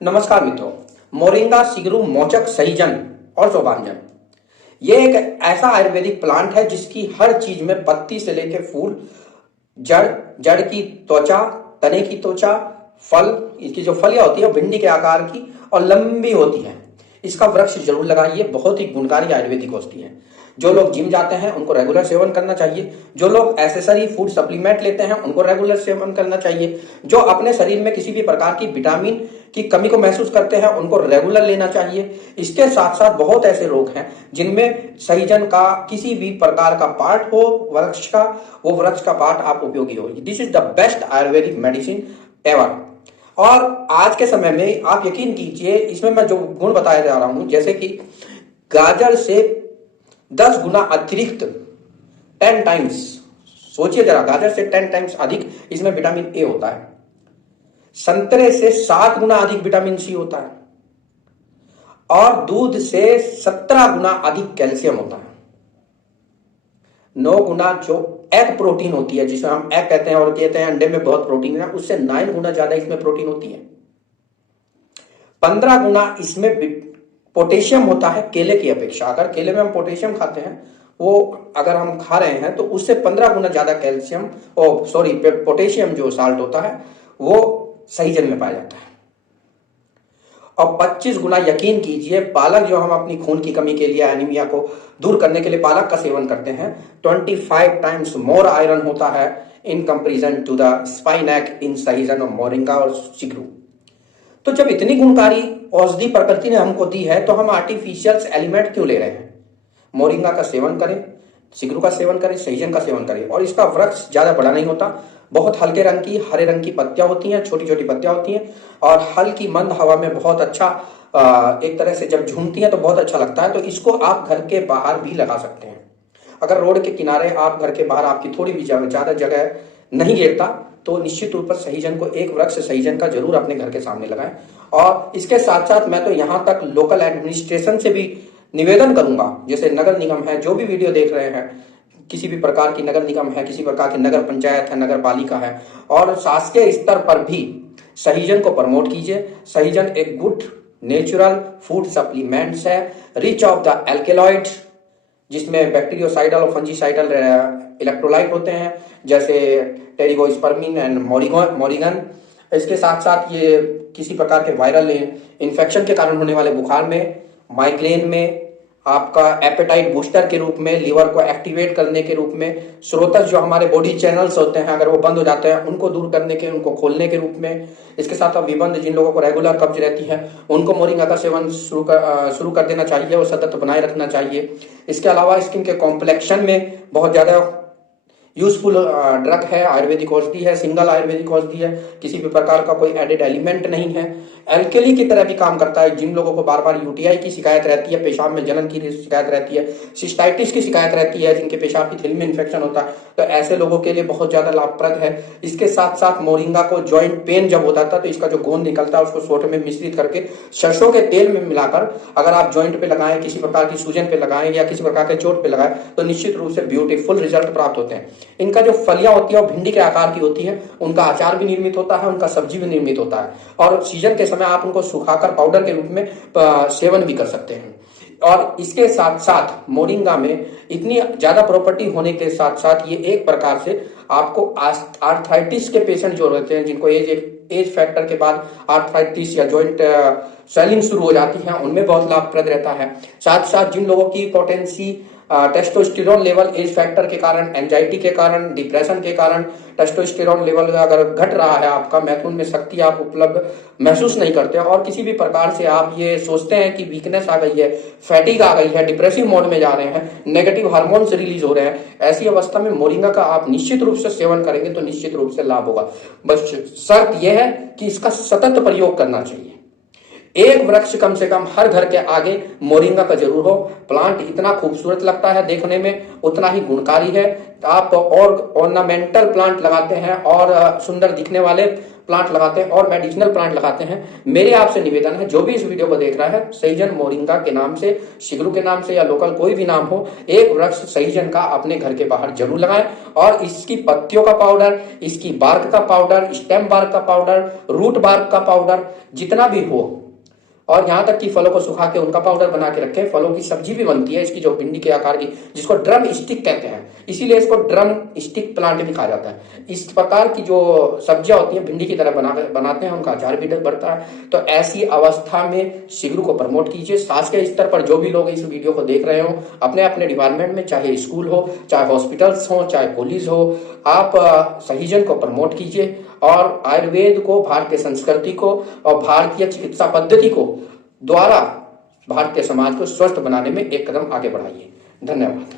नमस्कार मित्रों। मोरिंगा, सिगरू, मोचक, सहीजन और सोबांजन ये एक ऐसा आयुर्वेदिक प्लांट है जिसकी हर चीज में पत्ती से लेकर फूल, जड़, जड़ की त्वचा, तने की त्वचा, फल, इसकी जो फलियां होती है वो भिंडी के आकार की और लंबी होती है। इसका वृक्ष जरूर लगाइए, बहुत ही गुणकारी आयुर्वेदिक औषधि है। जो लोग जिम जाते हैं उनको रेगुलर सेवन करना चाहिए। जो लोग एसेसरी फूड सप्लीमेंट लेते हैं उनको रेगुलर सेवन करना चाहिए। जो अपने शरीर में किसी भी प्रकार की विटामिन की कमी को महसूस करते हैं उनको रेगुलर लेना चाहिए। इसके साथ साथ बहुत ऐसे रोग हैं जिनमें सहीजन का किसी भी प्रकार का पार्ट हो वृक्ष का, वो वृक्ष का पार्ट आप उपयोगी हो। This is the best Ayurvedic medicine ever. और आज के समय में आप यकीन कीजिए, इसमें मैं जो गुण बताया जा रहा हूं, जैसे कि गाजर से 10 गुना अतिरिक्त 10 टाइम्स, सोचिए जरा, गाजर से 10 टाइम्स अधिक इसमें विटामिन ए होता है। संतरे से 7 गुना अधिक विटामिन सी होता है और दूध से 17 गुना अधिक कैल्शियम होता है। 9 गुना जो एग प्रोटीन होती है, जिसे हम एग कहते हैं और कहते हैं अंडे में बहुत प्रोटीन है, उससे 9 गुना ज्यादा इसमें प्रोटीन होती है। 15 गुना इसमें पोटेशियम होता है केले की अपेक्षा। अगर केले में हम पोटेशियम खाते हैं, वो अगर हम खा रहे हैं तो उससे 15 गुना ज्यादा कैल्शियम पोटेशियम जो साल्ट होता है वो सहीजन में पाया जाता है। और 25 गुना यकीन कीजिए, पालक जो हम अपनी खून की कमी के लिए, एनीमिया को दूर करने के लिए पालक का सेवन करते हैं, 25 टाइम्स मोर आयरन होता है इन कंपेरिजन टू द स्पाइनैक इन सहीजन और मोरिंगा और सिगरू। तो जब इतनी गुणकारी औषधि प्रकृति ने हमको दी है तो हम आर्टिफिशियल एलिमेंट क्यों ले रहे हैं? मोरिंगा का सेवन करें, सिगरू का सेवन करें, सहीजन का सेवन करें। और इसका वृक्ष ज्यादा बड़ा नहीं होता, बहुत हल्के रंग की, हरे रंग की पत्तियां होती हैं, छोटी छोटी पत्तियां होती हैं और हल्की मंद हवा में बहुत अच्छा, एक तरह से जब झूमती हैं तो बहुत अच्छा लगता है। तो इसको आप घर के बाहर भी लगा सकते हैं। अगर रोड के किनारे आप घर के बाहर आपकी थोड़ी भी ज्यादा जगह नहीं घेरता तो निश्चित रूप पर सहीजन को, एक वृक्ष सहीजन का जरूर अपने घर के सामने लगाएं। और इसके साथ साथ मैं तो यहां तक लोकल एडमिनिस्ट्रेशन से भी निवेदन करूंगा, जैसे नगर निगम है, जो भी वीडियो देख रहे हैं, किसी भी प्रकार की नगर निगम है, किसी प्रकार की नगर पंचायत है, नगर पालिका है, और शासकीय स्तर पर भी सहीजन को प्रमोट कीजिए। सहीजन एक गुड नेचुरल फूड सप्लीमेंट्स है, रिच ऑफ द एल्केलॉइड, जिसमें बैक्टीरियोसाइडल और फंजीसाइडल इलेक्ट्रोलाइट होते हैं, जैसे टेरिगोस्पर्मिन एंड मोरिगन। इसके साथ साथ ये किसी प्रकार के वायरल इन्फेक्शन के कारण होने वाले बुखार में, माइग्रेन में, आपका एपेटाइट बूस्टर के रूप में, लीवर को एक्टिवेट करने के रूप में, स्रोतस जो हमारे बॉडी चैनल्स होते हैं अगर वो बंद हो जाते हैं उनको दूर करने के, उनको खोलने के रूप में। इसके साथ विबंध, जिन लोगों को रेगुलर कब्ज रहती है उनको मोरिंगा का सेवन शुरू कर देना चाहिए और सतत बनाए रखना चाहिए। इसके अलावा स्किन के कॉम्प्लेक्शन में बहुत ज्यादा यूजफुल ड्रग है, आयुर्वेदिक औषधि है, सिंगल आयुर्वेदिक औषधि है, किसी भी प्रकार का कोई एडेड एलिमेंट नहीं है, एल्केली की तरह भी काम करता है। जिन लोगों को बार बार यूटीआई की शिकायत रहती है, पेशाब में जलन की शिकायत रहती है, सिस्टाइटिस की शिकायत रहती है, जिनके पेशाब की थैली में इन्फेक्शन होता है, तो ऐसे लोगों के लिए बहुत ज्यादा लाभप्रद है। इसके साथ साथ मोरिंगा को जॉइंट पेन जब होता था तो इसका जो गोंद निकलता है उसको सोटे में मिश्रित करके सरसों के तेल में मिलाकर अगर आप जॉइंट पे लगाएं, किसी प्रकार की सूजन पे लगाएं या किसी प्रकार के चोट पे लगाएं तो निश्चित रूप से ब्यूटीफुल रिजल्ट प्राप्त होते हैं। इनका जो फलियां होती है वो भिंडी के आकार की होती है, उनका अचार भी निर्मित होता है, उनका सब्जी भी निर्मित होता है और सीजन के समय आप उनको सुखाकर पाउडर के रूप में सेवन भी कर सकते हैं। और इसके साथ साथ मोरिंगा में इतनी ज्यादा प्रॉपर्टी होने के साथ साथ ये एक प्रकार से आपको आर्थराइटिस के पेशेंट जो रहते हैं, जिनको एज फैक्टर के बाद आर्थराइटिस या जॉइंट स्वेलिंग शुरू हो जाती है, उनमें बहुत लाभप्रद रहता है। साथ साथ जिन लोगों की potency testosterone level age factor के कारण, एंजाइटी के कारण, डिप्रेशन के कारण टेस्टोस्टेरोन लेवल अगर घट रहा है, आपका मैथुन में शक्ति आप उपलब्ध महसूस नहीं करते और किसी भी प्रकार से आप ये सोचते हैं कि वीकनेस आ गई है, फैटिग आ गई है, डिप्रेसिव मोड में जा रहे हैं, नेगेटिव हार्मोन्स रिलीज हो रहे हैं, ऐसी अवस्था में मोरिंगा का आप निश्चित रूप से सेवन करेंगे तो निश्चित रूप से लाभ होगा। बस शर्त यह है कि इसका सतत प्रयोग करना चाहिए। एक वृक्ष कम से कम हर घर के आगे मोरिंगा का जरूर हो। प्लांट इतना खूबसूरत लगता है देखने में, उतना ही गुणकारी है। आप और ऑर्नामेंटल प्लांट लगाते हैं और सुंदर दिखने वाले प्लांट लगाते हैं और मेडिसिनल प्लांट लगाते हैं। मेरे आपसे निवेदन है, जो भी इस वीडियो को देख रहा है, सहीजन मोरिंगा के नाम से, शिगरू के नाम से या लोकल कोई भी नाम हो, एक वृक्ष सहीजन का अपने घर के बाहर जरूर लगाएं और इसकी पत्तियों का पाउडर, इसकी बार्क का पाउडर, स्टेम बार्क का पाउडर, रूट बार्क का पाउडर, जितना भी हो, और यहां तक कि फलों को सुखा के उनका पाउडर बना के रखें। फलों की सब्जी भी बनती है इसकी, जो भिंडी के आकार की, जिसको ड्रम स्टिक कहते हैं, इसीलिए इसको ड्रम स्टिक प्लांट भी कहा जाता है। इस प्रकार की जो सब्जियां होती हैं भिंडी की तरह बनाते हैं, उनका अचार भी बढ़ता है। तो ऐसी अवस्था में शिगरू को प्रमोट कीजिए। शासकीय स्तर पर जो भी लोग इस वीडियो को देख रहे हो, अपने अपने डिपार्टमेंट में, चाहे स्कूल हो, चाहे हॉस्पिटल्स हो, चाहे पुलिस हो, आप सहीजन को प्रमोट कीजिए और आयुर्वेद को, भारतीय संस्कृति को और भारतीय चिकित्सा पद्धति को द्वारा भारतीय समाज को स्वस्थ बनाने में एक कदम आगे बढ़ाइए। धन्यवाद।